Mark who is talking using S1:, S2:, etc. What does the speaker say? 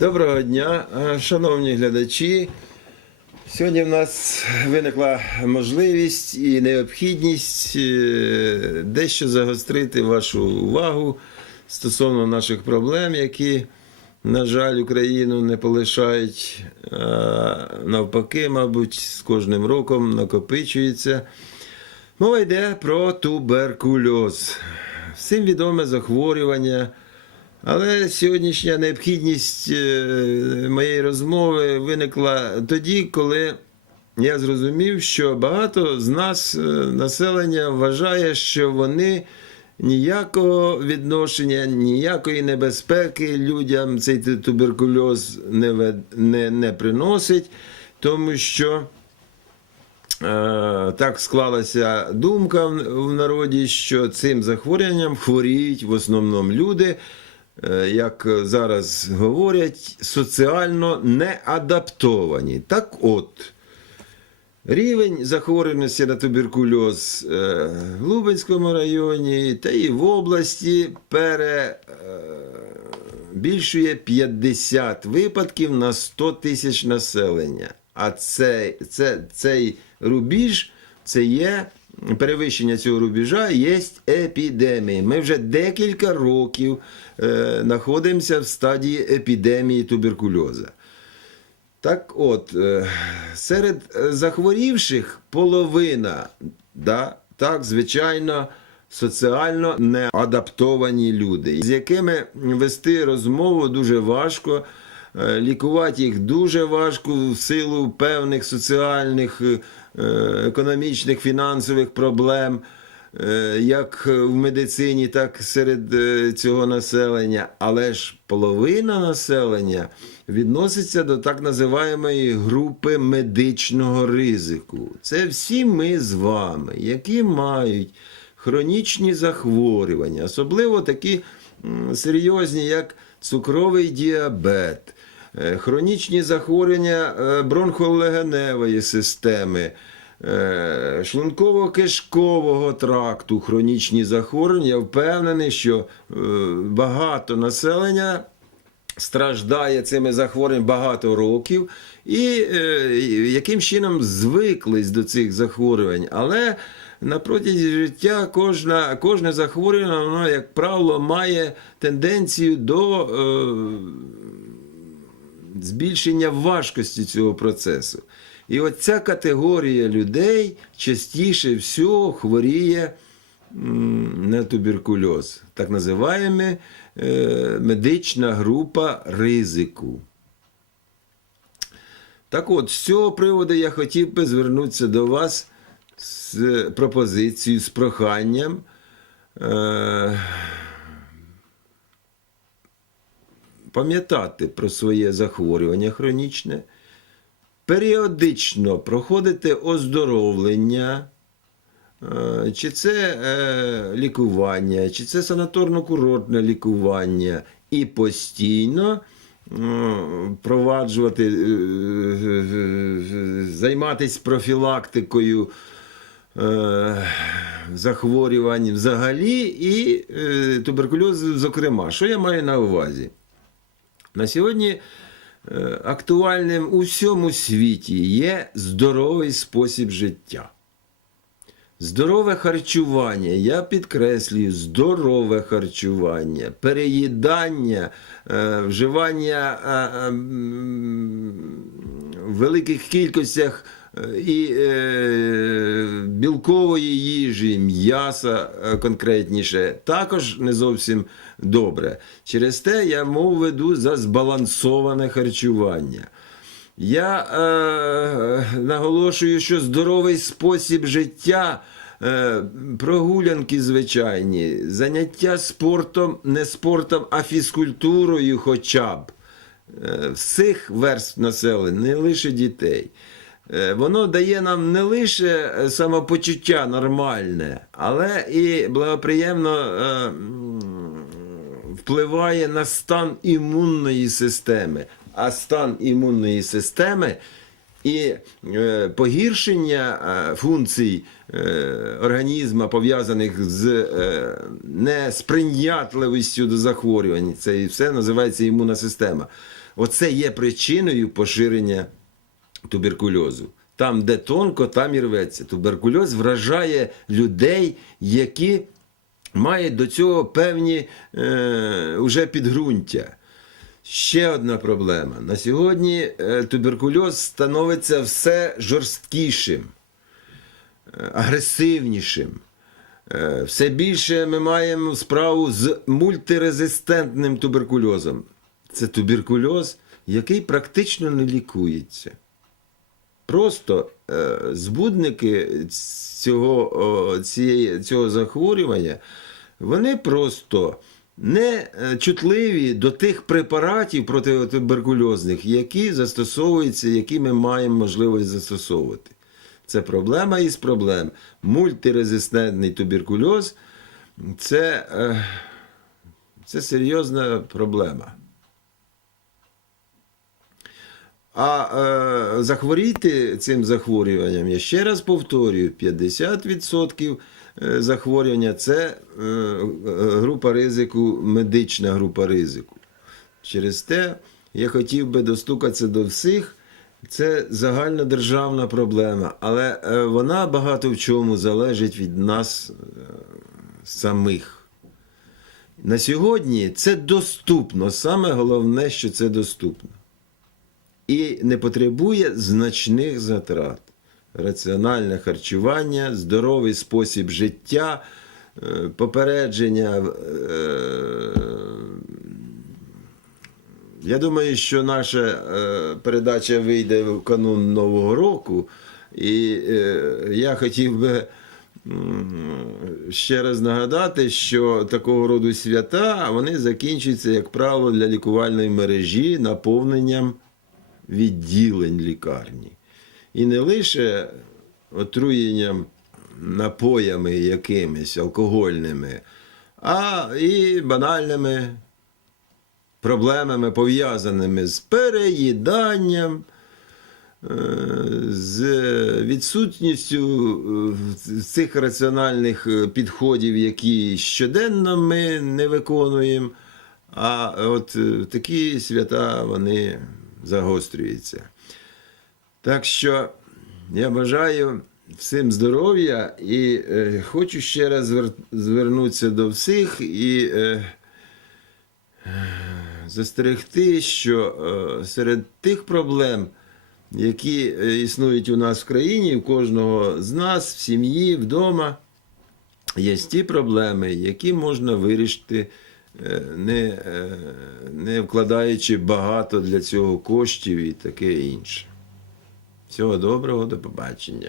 S1: Доброго дня, е, шановні глядачі. Сьогодні в нас виникла можливість і необхідність е, дещо загострити вашу увагу стосовно наших проблем, які, на жаль, Україну не полишають. Навпаки, мабуть, з кожним роком накопичується. Мова йде про туберкульоз. Всім відоме захворювання. Але сьогоднішня необхідність е, моєї розмови виникла тоді, коли я зрозумів, що багато з нас, е, населення, вважає, що вони ніякого відношення, ніякої небезпеки людям цей туберкульоз не, не, не приносить, тому що. Е, Так склалася думка в народі, що цим захворюванням хворіють в основному люди, як зараз говорять, соціально неадаптовані. Так от, рівень захворюваності на туберкульоз е, в Лубенському районі та і в області перебільшує 50 випадків на 100 тисяч населення. А це, це, цей рубіж це є перевищення цього рубежа, є епідемії. Ми вже декілька років е, знаходимося в стадії епідемії туберкульозу. Так от, е, серед е, захворівших половина, да, так, звичайно, соціально неадаптовані люди, з якими вести розмову дуже важко. Е, Лікувати їх дуже важко в силу певних соціальних, е, економічних, фінансових проблем, е, як в медицині, так і серед цього населення. Але ж половина населення відноситься до так називаємої групи медичного ризику. Це всі ми з вами, які мають хронічні захворювання, особливо такі серйозні, як цукровий діабет, хронічні захворювання е, бронхолегеневої системи. е, Шлунково-кишкового тракту, хронічні захворювання. Я впевнений, що е, багато населення страждає цими захворюваннями багато років і е, яким чином звиклись до цих захворювань. Але на протязі життя кожна, кожне захворювання, воно, як правило, має тенденцію до е, збільшення важкості цього процесу. І от ця категорія людей частіше всього хворіє на туберкульоз, так називаємо е, медична група ризику. Так от, з цього приводу я хотів би звернутися до вас з пропозицією, з проханням. Е, пам'ятати про своє захворювання хронічне, періодично проходити оздоровлення, е, чи це е, лікування, чи це санаторно-курортне лікування, і постійно м, впроваджувати, займатися профілактикою е, захворювань взагалі і е, туберкульозу, зокрема. Що я маю на увазі? На сьогодні е, актуальним у всьому світі є здоровий спосіб життя. Здорове харчування, я підкреслюю, здорове харчування, переїдання, е, вживання е, в великих кількостях і е, білкової їжі, м'яса е, конкретніше, також не зовсім добре. Через те я мову веду за збалансоване харчування. Я е, наголошую, що здоровий спосіб життя, е, прогулянки звичайні, заняття спортом, не спортом, а фізкультурою хоча б е, всіх верств населення, не лише дітей. Е, Воно дає нам не лише е, самопочуття нормальне, але і благоприємно е, впливає на стан імунної системи. А стан імунної системи І погіршення функцій організму, пов'язаних з несприйнятливістю до захворювань, це і все називається імунна система. Оце є причиною поширення туберкульозу. Там, де тонко, там і рветься. Туберкульоз вражає людей, які мають до цього певні е, уже підґрунтя. Ще одна проблема. На сьогодні е, туберкульоз становиться все жорсткішим, е, агресивнішим. Е, Все більше ми маємо справу з мультирезистентним туберкульозом. Це туберкульоз, який практично не лікується. Просто е, збудники цього, цієї, цього захворювання, вони просто не е, чутливі до тих препаратів протитуберкульозних, які застосовуються, які ми маємо можливість застосовувати. Це проблема із проблем. Мультирезистентний туберкульоз це, е, це серйозна проблема. А е, захворіти цим захворюванням, я ще раз повторюю, 50% е, захворювання це е, е, група ризику, медична група ризику. Через те я хотів би достукатися до всіх. Це загальнодержавна проблема, але е, вона багато в чому залежить від нас самих. На сьогодні це доступно. Саме головне, що це доступно і не потребує значних затрат. Раціональне харчування, здоровий спосіб життя, е, попередження. е, Я думаю, що наша е, передача вийде в канун Нового року, і я хотів би ще раз нагадати, що такого роду свята вони закінчуються, як правило, для лікувальної мережі наповненням відділень лікарні. І не лише отруєнням напоями якимись алкогольними, а і банальними проблемами, пов'язаними з переїданням, е, з відсутністю е, цих раціональних е, підходів, які щоденно ми не виконуємо. А от такі свята вони загострюються. Так що я бажаю всім здоров'я і е, хочу ще раз звер- звернутися до всіх і е, застерегти, що е, серед тих проблем, які е, існують у нас в країні, у кожного з нас, в сім'ї, вдома, є ті проблеми, які можна вирішити, е, не, е, не вкладаючи багато для цього коштів і таке інше. Всього доброго, до побачення.